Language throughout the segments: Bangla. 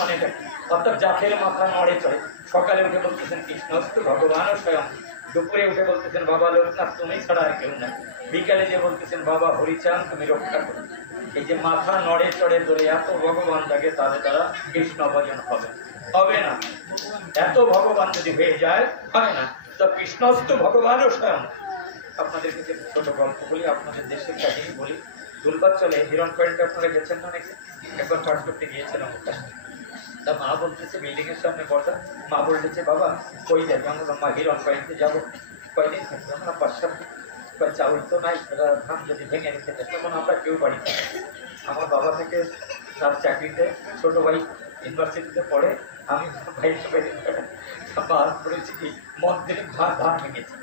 মানে এটা অর্থাৎ জাতের মাথা নড়ে চড়ে। সকালে উঠে বলতেছেন কৃষ্ণস্তু ভগবান স্বয়ং, দুপুরে উঠে বলতেছেন বাবা লোকনাথ তুমি ছাড়া আর কেউ না, বিকালে যে বলতেছেন বাবা হরিচাঁদ তুমি রক্ষা করো। এই যে মাথা নড়ে চড়ে ধরে এত ভগবান থাকে, তাদের দ্বারা কৃষ্ণ ভজন হবে হবে না। এত ভগবান যদি হয়ে যায় হয় না। তো কৃষ্ণস্তু ভগবানও স্বয়ং। আপনাদের কিছু ছোট গল্প বলি, আপনাদের দেশের কাহিনী বলি। দুর্গাচলে হিরণ পয়েন্টে আপনারা গেছেন না অনেকে, একবার পাঠ করতে গিয়েছিলাম। তা মা বলতেছে বিল্ডিং এর সামনে বসা, মা বলতেছে বাবা কই যাবে? আমি বললাম মা হিরণ পয়েন্টে যাবো। কয়দিন থাকবে? আমরা 5-7 দিন। চাউল তো নাই, ধান যদি ভেঙে নিতে চাই তখন আমরা কেউ বাড়ি থাকি। আমার বাবা থেকে তার চাকরিতে, ছোট ভাই ইউনিভার্সিটিতে পড়ে, আমি ভাইয়ের বাইরে বাস করেছি কি মন্দিরে ধান ভেঙেছি,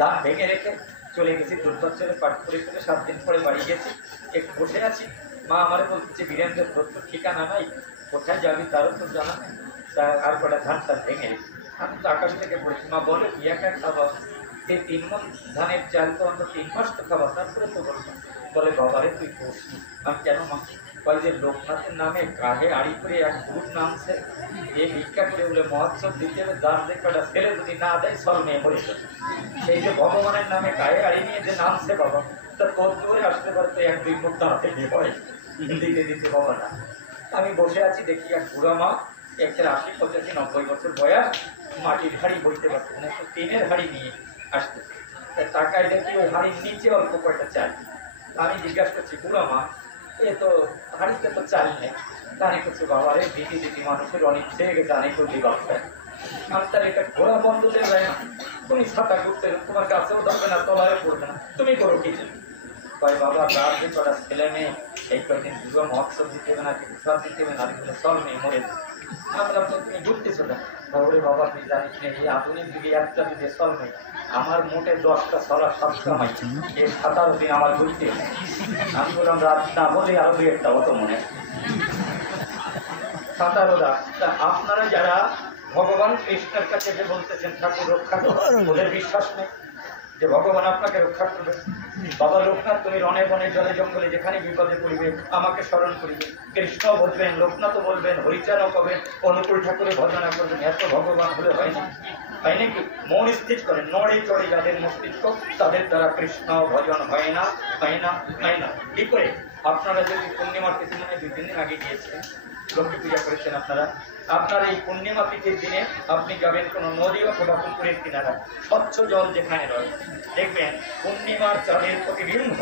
ধান ভেঙে রেখে চলে গেছি দুর্গাচলে পাঠ করে 7 দিন পরে বাড়ি গেছি। একটু বসে আছি, মা আমারে বলতেছে বীরেন্দ্র তোর তো ঠিকানা নাই, কোথায় যাবি তারও তো জানা নেই, আর কটা ধান তার ভেঙে রেখে। আমি তো আকাশ থেকে পড়েছি। মা বলে কি একা খাওয়া, এই 3 মণ ধানের চাল তো আমরা 3 মাস তো খাওয়া, তারপরে তো বলবো। বলে বাবারে তুই বসি। আমি কেন মা? কয় যে লোকনাথের নামে কাহে আড়ি করে এক ভূত নামছে, এ ভিক্ষা করে বলে মহোৎসব দিতে হবে, দান দেখাটা ফেলে যদি না দেয় সল মেয়ে মরে যাবে। সেই যে ভগবানের নামে গায়ে আড়ি নিয়ে যে নামছে বাবা, তার কত দূরে আসতে পারতো 1-2 মুখ দাঁড়াতে গিয়ে হয় দিতে দিতে বাবা না। আমি বসে আছি, দেখি এক বুড়া মা, একটা 80-85-90 বছর বয়স, মাটির হাড়ি বইতে পারতেন না, একটু টিনের হাড়ি নিয়ে আসতেছে। টাকায় দেখি ওই হাড়ির নিচে অল্প কয়টা চাল। আমি জিজ্ঞাসা করছি বুড়া মা এ তো হাড়িতে তো চাল নেই। জানে করছে বাবা রে দিদি দিদি মানুষের অনেক ছেড়ে জানে তো দিবাসায় আমি তার এটা ঘোরা বন্ধ দেওয়া যায় না। তুমি ছাতা করতে তোমার কাছেও ধরবে না, তলায় পড়বে না, তুমি করো কিছু। কয় বাবা তার যে কটা ছেলে মেয়ে এই কয়েকদিন দুর্গা মহোৎসব দিতে হবে না, উৎসব দিতে হবে না, সব মেয়ে মরে আমরা তুমি ঘুরতেছো না। ওরে বাবা তুই জানিস না এই আধুনিক যুগে একটা যদি সল নেই, আমার মোটে 10টা সলা 7 কামাই, এই 17 দিন আমার ঘুরতে। আমি বললাম রাত না বলে আরো 2-1টা হতো মনে 17টা। আপনারা যারা ভগবান কৃষ্ণের কাছে যে বলতেছেন ঠাকুর রক্ষা করো, ওদের বিশ্বাস নেই যে ভগবান আপনাকে রক্ষা করবে। বাবা লোকনাথ তুমি রনে বনে জলে জঙ্গলে যেখানে বিপদে পড়িবে আমাকে স্মরণ করিবে। কৃষ্ণ বলবেন, লোকনাথও বলবেন, হরিচারও করবেন, অনুকূল ঠাকুরের ভজনা করবেন। এত ভগবান হলে হয় না, হয় নাকি? মন স্থির করেন, নড়ে চড়ে যাদের মস্তিষ্ক তাদের দ্বারা কৃষ্ণ ভজন হয় না, হয় না, হয় না। কি করে? আপনারা যদি পূর্ণিমার তিথি মনে 2-3 দিন আগে গিয়েছেন, লক্ষ্মী পূজা করেছেন আপনারা, আপনার এই পূর্ণিমা তিথির দিনে আপনি যাবেন কোনো নদী অথবা পুকুরের কিনারা, স্বচ্ছ জল যেখানে রয়, দেখবেন পূর্ণিমার চাঁদের প্রতিবিম্ব,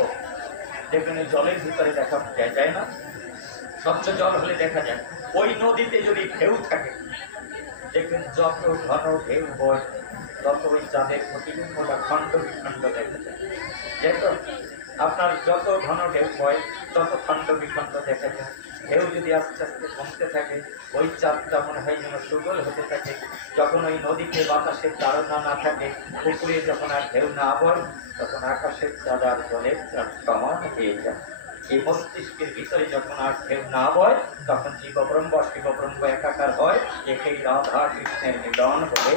দেখবেন জলের ভিতরে দেখা যায় না? স্বচ্ছ জল হলে দেখা যায়। ওই নদীতে যদি ঢেউ থাকে, দেখবেন যত ঘন ঢেউ বয় তত ওই চাঁদের প্রতিবিম্বটা খণ্ড বিখণ্ড দেখা যায়। দেখো আপনার যত ঘন ঢেউ বয় তত খণ্ড বিখণ্ড দেখা যায়। ঢেউ যদি আস্তে আস্তে কমতে থাকে, ওই চাঁদটা মনে হয় যেন সুগল হতে থাকে। যখন ওই নদীতে বাতাসের তাড়না না থাকে, পুকুরে যখন আর ঢেউ না বয়, তখন আকাশের চাঁদ আর জলের চাঁদ সমান হয়ে যায়। এই মস্তিষ্কের ভিতরে যখন আর ঢেউ না বয়, তখন জীবব্রহ্ম শিবব্রহ্ম একাকার হয়। একেই রাধা কৃষ্ণের মিলন বলে।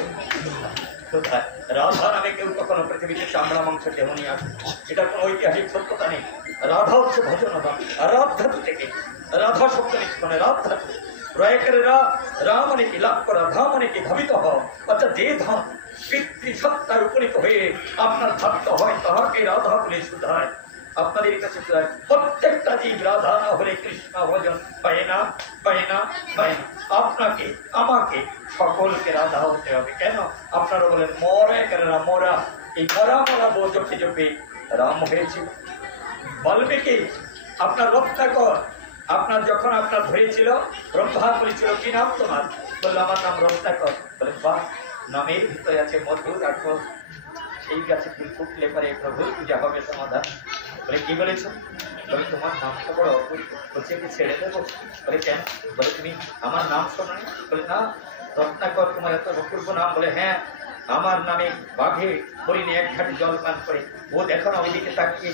রাধা নামে কেউ কখনো পৃথিবীতে চামড়া মাংস দেহ নিয়ে আসে, এটা কোনো ঐতিহাসিক সত্যতা নেই। রাধা হচ্ছে ভজনবান, রাধাতু থেকে রাধা শব্দ নিষ্পন্ন, রাধা প্রয়াকের রা মানে কি লাভ করা, ধা মানে কি ধাবিত হওয়া। অর্থাৎ যে ধাম পিতৃসত্তায় উপনীত হয়ে আপনার ধাত্ত হয় তাহাকে রাধা বলে শুধায়। আপনাদের কাছে প্রত্যেকটা জীব রাধা না হলে কৃষ্ণ ভজন হয় না, হয় না, হয় না। আপনাকে আমাকে সকলকে রাধা হতে হবে। কেন? আপনারা বলেন মরা কেনরা মরা, এই মরা মরা বো জপে জপে রাম হয়েছে। বলবে কি আপনার রত্নাকর, আপনার যখন আপনার ধরেছিল ব্রহ্মা বলেছিল কি নাম তোমার? বললো আমার নাম রত্নাকর। বলে বাহ, নামের ভিতরে আছে মধুর রাখো, সেই গাছে ফুল ফুটলে পরে প্রভুর পূজা হবে সমাধান। বলে কি বলেছ? বলে তোমার নামটা বড় অপূর্ব, বলছে কি ছেড়ে দেবো? বলে কেন? বলে তুমি আমার নাম শোনো নি? বলে না, রত্নাকর তোমার এত অপূর্ব নাম। বলে হ্যাঁ, আমার নামে বাঘে হরিণে 1 ঘাট জল পান করে। ও দেখো না ওইদিকে তাকিয়ে,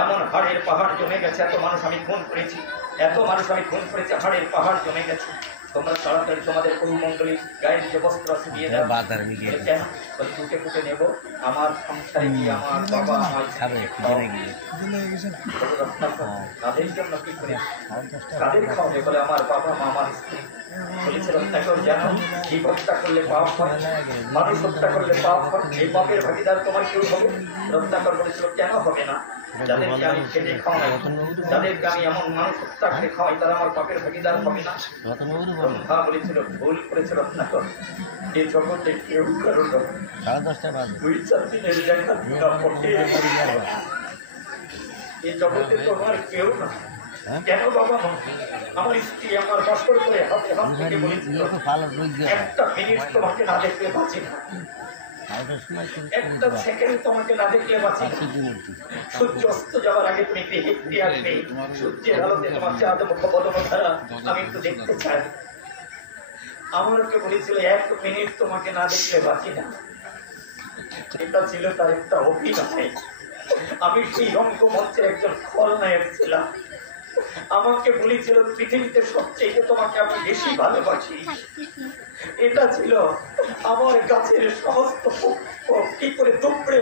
এমন হাড়ের পাহাড় জমে গেছে, এত মানুষ আমি খুন করেছি, এত মানুষ আমি খুন করেছি, হাড়ের পাহাড় জমে গেছে। তোমরা তাড়াতাড়ি তোমাদের কৌমণ্ডলী গায়ের যে বস্ত্র আছে দিয়ে দাও। কেন? বলে টুটে ফুটে নেবো, আমার সংসারে গিয়ে আমার বাবা আমার তাদের জন্য কি করে, তাদের খাওয়াবে? বলে আমার বাবা মা আমার স্ত্রী। বলে বলেছে রত্নাকর, জানো জীব হত্যা করলে পাপ হয়, মানুষ হত্যা করলে পাপ হয়, এই পাপের ভাগিদার তোমার কেউ হবে? রত্নাকর বলেছিল, কেন হবে না? যাদেরকে আমি খেতে খাওয়াই, যাদেরকে আমি এমন মানুষ হত্যা করে খাওয়াই, তারা আমার পাপের ভাগিদার হবে না? ব্রহ্মা বলেছিল, ভুল করেছে রত্নাকর, এই জগতে কেউ কারো নয়। 2-4 দিনের দেখা দিনা পটে এই জগতে তোমার কেউ না। কেন বাবা? আমার স্ত্রী আমার বছর করে হাতে হাত থেকে বলেছিল, একটা মিনিট তোমাকে না দেখলে বাঁচি না, একটা সেকেন্ড তোমাকে না দেখলে বাঁচি না। সূর্য অস্ত যাওয়ার আগে তুমি একটি হেঁটে আসবে, সূর্যের আলোতে তোমার চেহারা মুখ বদল ছাড়া আমি একটু দেখতে চাই। আমাকে বলেছিল, 1 মিনিট তোমাকে না দেখলে বাঁচি না। এটা ছিল তার একটা অভিনয়। আমি সেই রঙ্গমঞ্চের একজন খলনায়ক ছিলাম। আমাকে বলেছিল, পৃথিবীতে সবচেয়ে তোমাকে আমি বেশি ভালোবাসি। এটা ছিল আমার কাছে সমস্ত কি করে দুপুরে